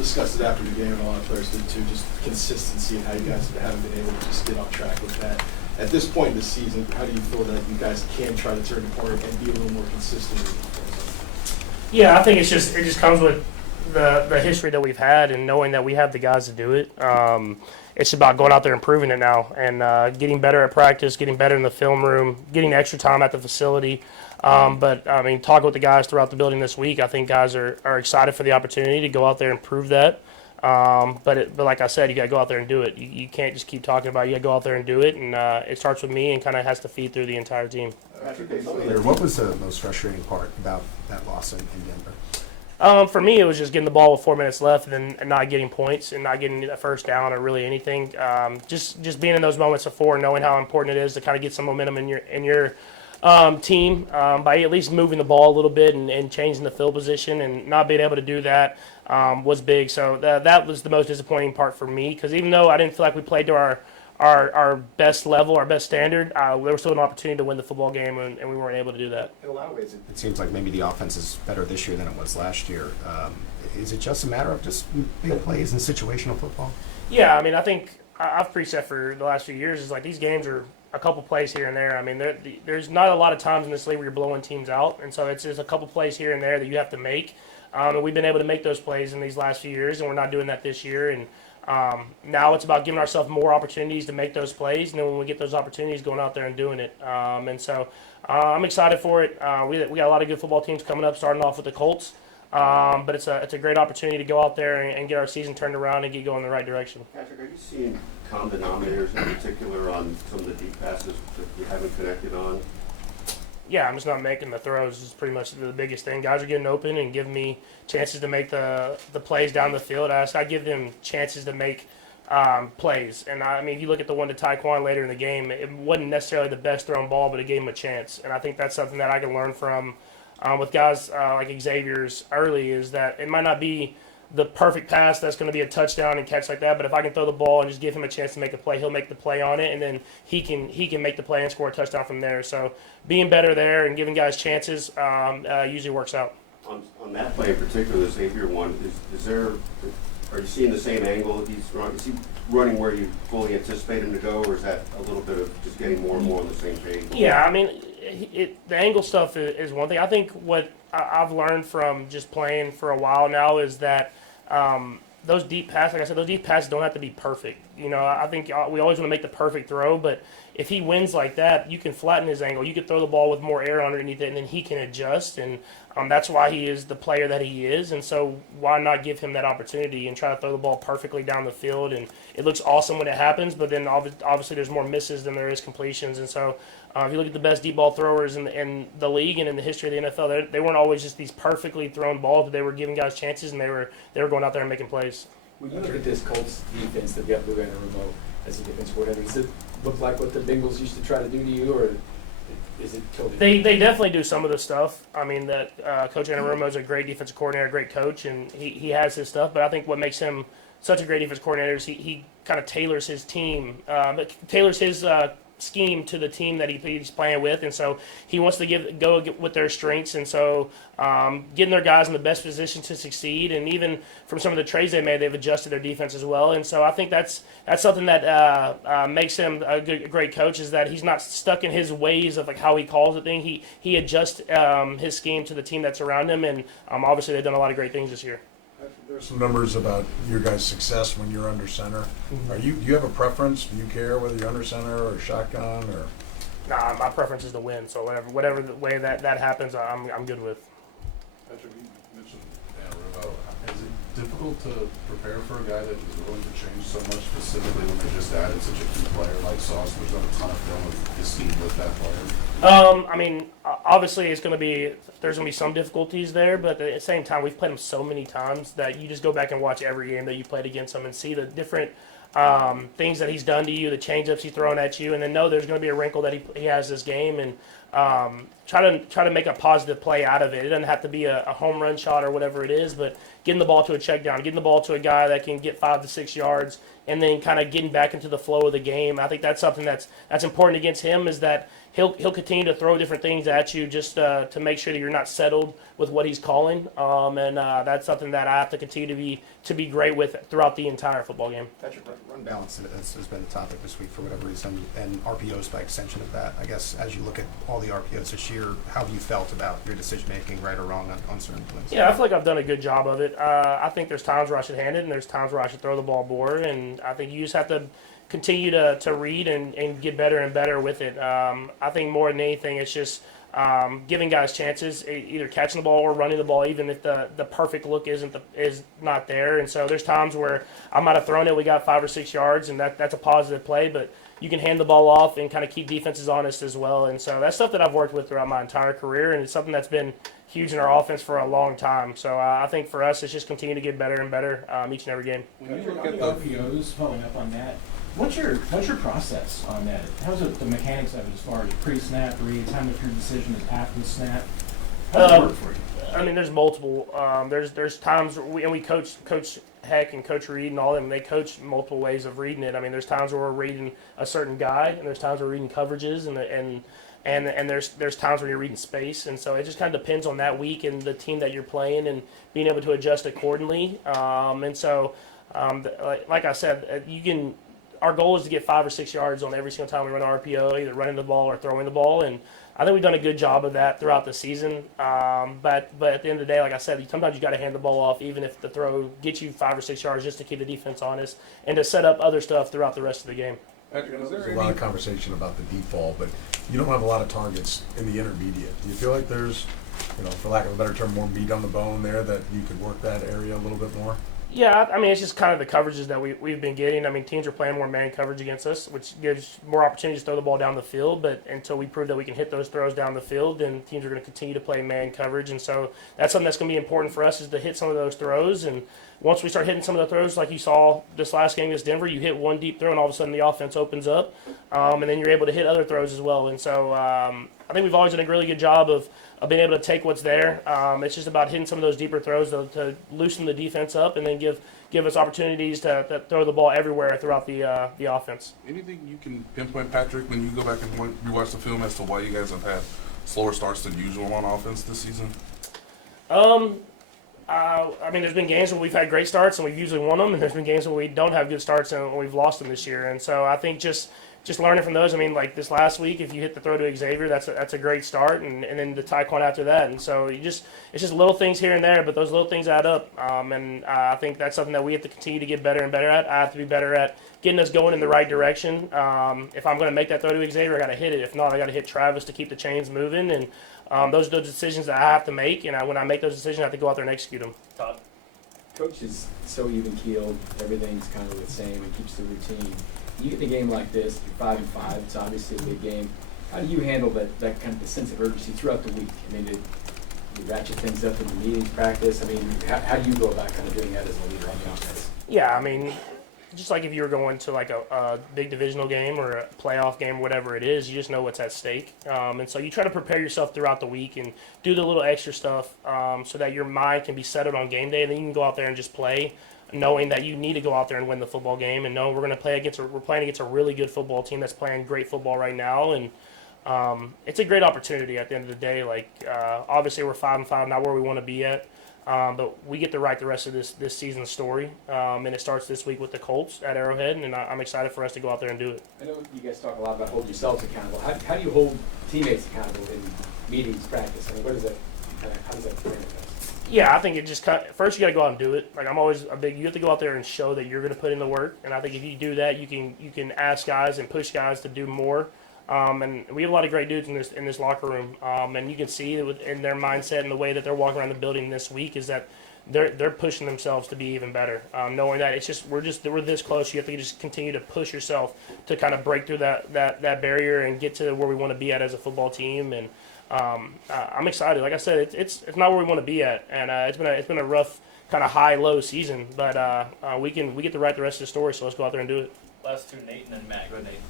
discussed it after the game, and a lot of players did too, just consistency and how you guys haven't been able to just get on track with that. At this point in the season, how do you feel that you guys can try to turn the corner and be a little more consistent? Yeah, I think it just comes with the history that we've had and knowing that we have the guys to do it. It's about going out there and proving it now and getting better at practice, getting better in the film room, getting extra time at the facility. But, I mean, talking with the guys throughout the building this week, I think guys are excited for the opportunity to go out there and prove that. But like I said, you got to go out there and do it. You can't just keep talking about it. You got to go out there and do it. And it starts with me and kind of has to feed through the entire team. What was the most frustrating part about that loss in Denver? For me, it was just getting the ball with 4 minutes left and not getting points and not getting a first down or really anything. Just being in those moments before, knowing how important it is to kind of get some momentum in your team by at least moving the ball a little bit and changing the field position, and not being able to do that was big. So that was the most disappointing part for me, because even though I didn't feel like we played to our best level, our best standard, there was still an opportunity to win the football game, and we weren't able to do that. In a lot of ways, it seems like maybe the offense is better this year than it was last year. Is it just a matter of just big plays and situational football? Yeah, I mean, I think I've preset for the last few years is like these games are a couple plays here and there. I mean, there's not a lot of times in this league where you're blowing teams out, and so it's just a couple plays here and there that you have to make. And we've been able to make those plays in these last few years, and we're not doing that this year. And now it's about giving ourselves more opportunities to make those plays, and then when we get those opportunities, going out there and doing it. And so I'm excited for it. We got a lot of good football teams coming up, starting off with the Colts. But it's a great opportunity to go out there and get our season turned around and get going in the right direction. Patrick, are you seeing common denominators in particular on some of the deep passes that you haven't connected on? Yeah, I'm just not making the throws is pretty much the biggest thing. Guys are getting open and giving me chances to make the plays down the field. I give them chances to make plays. And, I mean, if you look at the one to Taekwon later in the game, it wasn't necessarily the best thrown ball, but it gave him a chance. And I think that's something that I can learn from with guys like Xavier's early, is that it might not be the perfect pass that's going to be a touchdown and catch like that, but if I can throw the ball and just give him a chance to make a play, he'll make the play on it, and then he can make the play and score a touchdown from there. So being better there and giving guys chances usually works out. On that play in particular, the Xavier one, are you seeing the same angle he's running? Is he running where you fully anticipate him to go, or is that a little bit of just getting more and more on the same page? Yeah, I mean, the angle stuff is one thing. I think what I've learned from just playing for a while now is that those deep passes, like I said, those deep passes don't have to be perfect. You know, I think we always want to make the perfect throw, but if he wins like that, you can flatten his angle. You can throw the ball with more air underneath it, and then he can adjust, and that's why he is the player that he is. And so why not give him that opportunity and try to throw the ball perfectly down the field? And it looks awesome when it happens, but then obviously there's more misses than there is completions. And so if you look at the best deep ball throwers in the league and in the history of the NFL, they weren't always just these perfectly thrown balls, but they were giving guys chances, and they were going out there and making plays. When you look at this Colts defense that you have Lou Anarumo as a defense coordinator, does it look like what the Bengals used to try to do to you, or is it totally? They definitely do some of the stuff. I mean, that Coach Anarumo is a great defensive coordinator, a great coach, and he has his stuff. But I think what makes him such a great defensive coordinator is he kind of tailors his team, tailors his scheme to the team that he's playing with, and so he wants to go with their strengths, and so getting their guys in the best position to succeed. And even from some of the trades they made, they've adjusted their defense as well. And so I think that's something that makes him a great coach, is that he's not stuck in his ways of like how he calls the thing. He adjusts his scheme to the team that's around him, and obviously they've done a lot of great things this year. There's some numbers about your guys' success when you're under center. Do you have a preference? Do you care whether you're under center or shotgun or? Nah, my preference is to win. So whatever the way that happens, I'm good with. Patrick, you mentioned Anarumo. Is it difficult to prepare for a guy that is willing to change so much, specifically when they just added such a key player like Sauce? There's not a ton of film of his team with that player. I mean, obviously there's going to be some difficulties there, but at the same time, we've played him so many times that you just go back and watch every game that you played against him and see the different things that he's done to you, the change-ups he's thrown at you, and then know there's going to be a wrinkle that he has this game, and try to make a positive play out of it. It doesn't have to be a home run shot or whatever it is, but getting the ball to a check down, getting the ball to a guy that can get 5 to 6 yards, and then kind of getting back into the flow of the game. I think that's something that's important against him, is that he'll continue to throw different things at you just to make sure that you're not settled with what he's calling, and that's something that I have to continue to be great with throughout the entire football game. Patrick, run balance has been the topic this week for whatever reason, and RPOs by extension of that. I guess as you look at all the RPOs this year, how have you felt about your decision making, right or wrong, on certain plays? Yeah, I feel like I've done a good job of it. I think there's times where I should hand it, and there's times where I should throw the ball more, and I think you just have to continue to read and get better and better with it. I think more than anything, it's just giving guys chances, either catching the ball or running the ball, even if the perfect look is not there. And so there's times where I might have thrown it, we got 5 or 6 yards, and that's a positive play, but you can hand the ball off and kind of keep defenses honest as well. And so that's stuff that I've worked with throughout my entire career, and it's something that's been huge in our offense for a long time. So I think for us, it's just continue to get better and better each and every game. When you look at the RPOs, following up on that, what's your process on that? How's it, the mechanics of it, as far as pre-snap reads, how much your decision is after the snap? How does it work for you? I mean, there's multiple. There's times we coach Heck and Coach Reed and all them. They coach multiple ways of reading it. I mean, there's times where we're reading a certain guy, and there's times where we're reading coverages, and there's times where you're reading space. And so it just kind of depends on that week and the team that you're playing, and being able to adjust accordingly. And so, like I said, you can. Our goal is to get 5 or 6 yards on every single time we run an RPO, either running the ball or throwing the ball, and I think we've done a good job of that throughout the season. But at the end of the day, like I said, sometimes you got to hand the ball off, even if the throw gets you 5 or 6 yards, just to keep the defense honest and to set up other stuff throughout the rest of the game. Patrick, there's a lot of conversation about the deep ball, but you don't have a lot of targets in the intermediate. Do you feel like there's, for lack of a better term, more meat on the bone there, that you could work that area a little bit more? Yeah, I mean, it's just kind of the coverages that we've been getting. I mean, teams are playing more man coverage against us, which gives more opportunities to throw the ball down the field. But until we prove that we can hit those throws down the field, then teams are going to continue to play man coverage. And so that's something that's going to be important for us, is to hit some of those throws. And once we start hitting some of the throws, like you saw this last game against Denver, you hit one deep throw, and all of a sudden the offense opens up. And then you're able to hit other throws as well. And so I think we've always done a really good job of being able to take what's there. It's just about hitting some of those deeper throws to loosen the defense up, and then give us opportunities to throw the ball everywhere throughout the offense. Anything you can pinpoint, Patrick, when you go back and rewatch the film, as to why you guys have had slower starts than usual on offense this season? I mean, there's been games where we've had great starts and we've usually won them, and there's been games where we don't have good starts and we've lost them this year. And so I think just learning from those. I mean, like this last week, if you hit the throw to Xavier, that's a great start, and then the Taekwondo after that. And so it's just little things here and there, but those little things add up. And I think that's something that we have to continue to get better and better at. I have to be better at getting us going in the right direction. If I'm going to make that throw to Xavier, I got to hit it. If not, I got to hit Travis to keep the chains moving. And those are those decisions that I have to make. And when I make those decisions, I have to go out there and execute them. Todd? Coach is so even-keeled. Everything's kind of the same. He keeps the routine. You get in a game like this, you're 5-5, it's obviously a big game. How do you handle that kind of the sense of urgency throughout the week? I mean, you ratchet things up in the meetings, practice? I mean, how do you go about kind of doing that as a leader on the offense? Yeah, I mean, just like if you were going to like a big divisional game or a playoff game, whatever it is, you just know what's at stake. And so you try to prepare yourself throughout the week and do the little extra stuff so that your mind can be settled on game day, and then you can go out there and just play, knowing that you need to go out there and win the football game, and know we're playing against a really good football team that's playing great football right now, and it's a great opportunity at the end of the day. Like obviously we're 5-5, not where we want to be at, but we get to write the rest of this season's story, and it starts this week with the Colts at Arrowhead, and I'm excited for us to go out there and do it. I know you guys talk a lot about hold yourselves accountable. How do you hold teammates accountable in meetings, practice? I mean, how does that frame it? Yeah, I think it just first you got to go out and do it. Like I'm always you have to go out there and show that you're going to put in the work. And I think if you do that, you can ask guys and push guys to do more. And we have a lot of great dudes in this locker room. And you can see that in their mindset and the way that they're walking around the building this week is that they're pushing themselves to be even better. Knowing that we're this close, you have to just continue to push yourself to kind of break through that barrier and get to where we want to be at as a football team. And I'm excited. Like I said, it's not where we want to be at, and it's been a rough kind of high-low season, but we get to write the rest of the story. So let's go out there and do it. Last two, Nate and then Matt. Go ahead, Nate.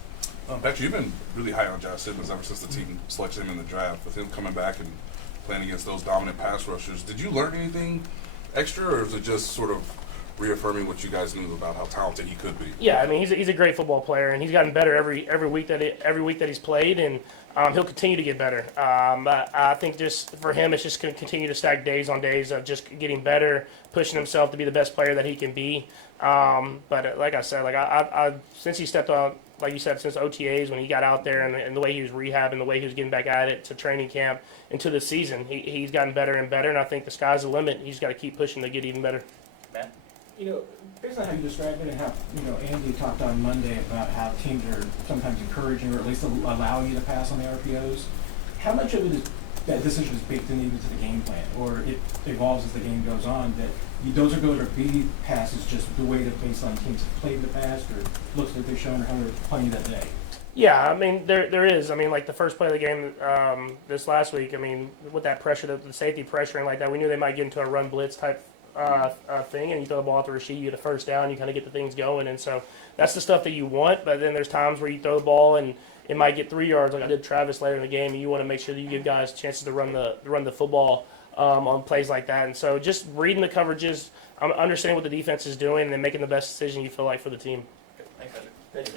Patrick, you've been really high on Josh Simmons ever since the team selected him in the draft. With him coming back and playing against those dominant pass rushers, did you learn anything extra, or is it just sort of reaffirming what you guys knew about how talented he could be? Yeah, I mean he's a great football player, and he's gotten better every week that he's played, and he'll continue to get better. I think just for him, it's just going to continue to stack days on days of just getting better, pushing himself to be the best player that he can be. But like I said, like I since he stepped on, like you said, since OTAs when he got out there and the way he was rehabbing, the way he was getting back at it to training camp into the season, he's gotten better and better, and I think the sky's the limit. He's got to keep pushing to get even better. Matt? Based on how you described it and how, Andy talked on Monday about how teams are sometimes encouraging or at least allowing you to pass on the RPOs, how much of it is that decision is baked in even to the game plan, or it evolves as the game goes on, that those are good or B passes just the way that based on teams have played in the past or looks like they've shown or how they're playing that day? Yeah, I mean, there is. I mean, like the first play of the game this last week, I mean, with that pressure, the safety pressuring like that, we knew they might get into a run blitz type thing, and you throw the ball out to Rashid, you get a first down, you kind of get the things going, and so that's the stuff that you want. But then there's times where you throw the ball and it might get 3 yards, like I did Travis later in the game, and you want to make sure that you give guys chances to run the football on plays like that. And so just reading the coverages, understanding what the defense is doing, and then making the best decision you feel like for the team. Thanks,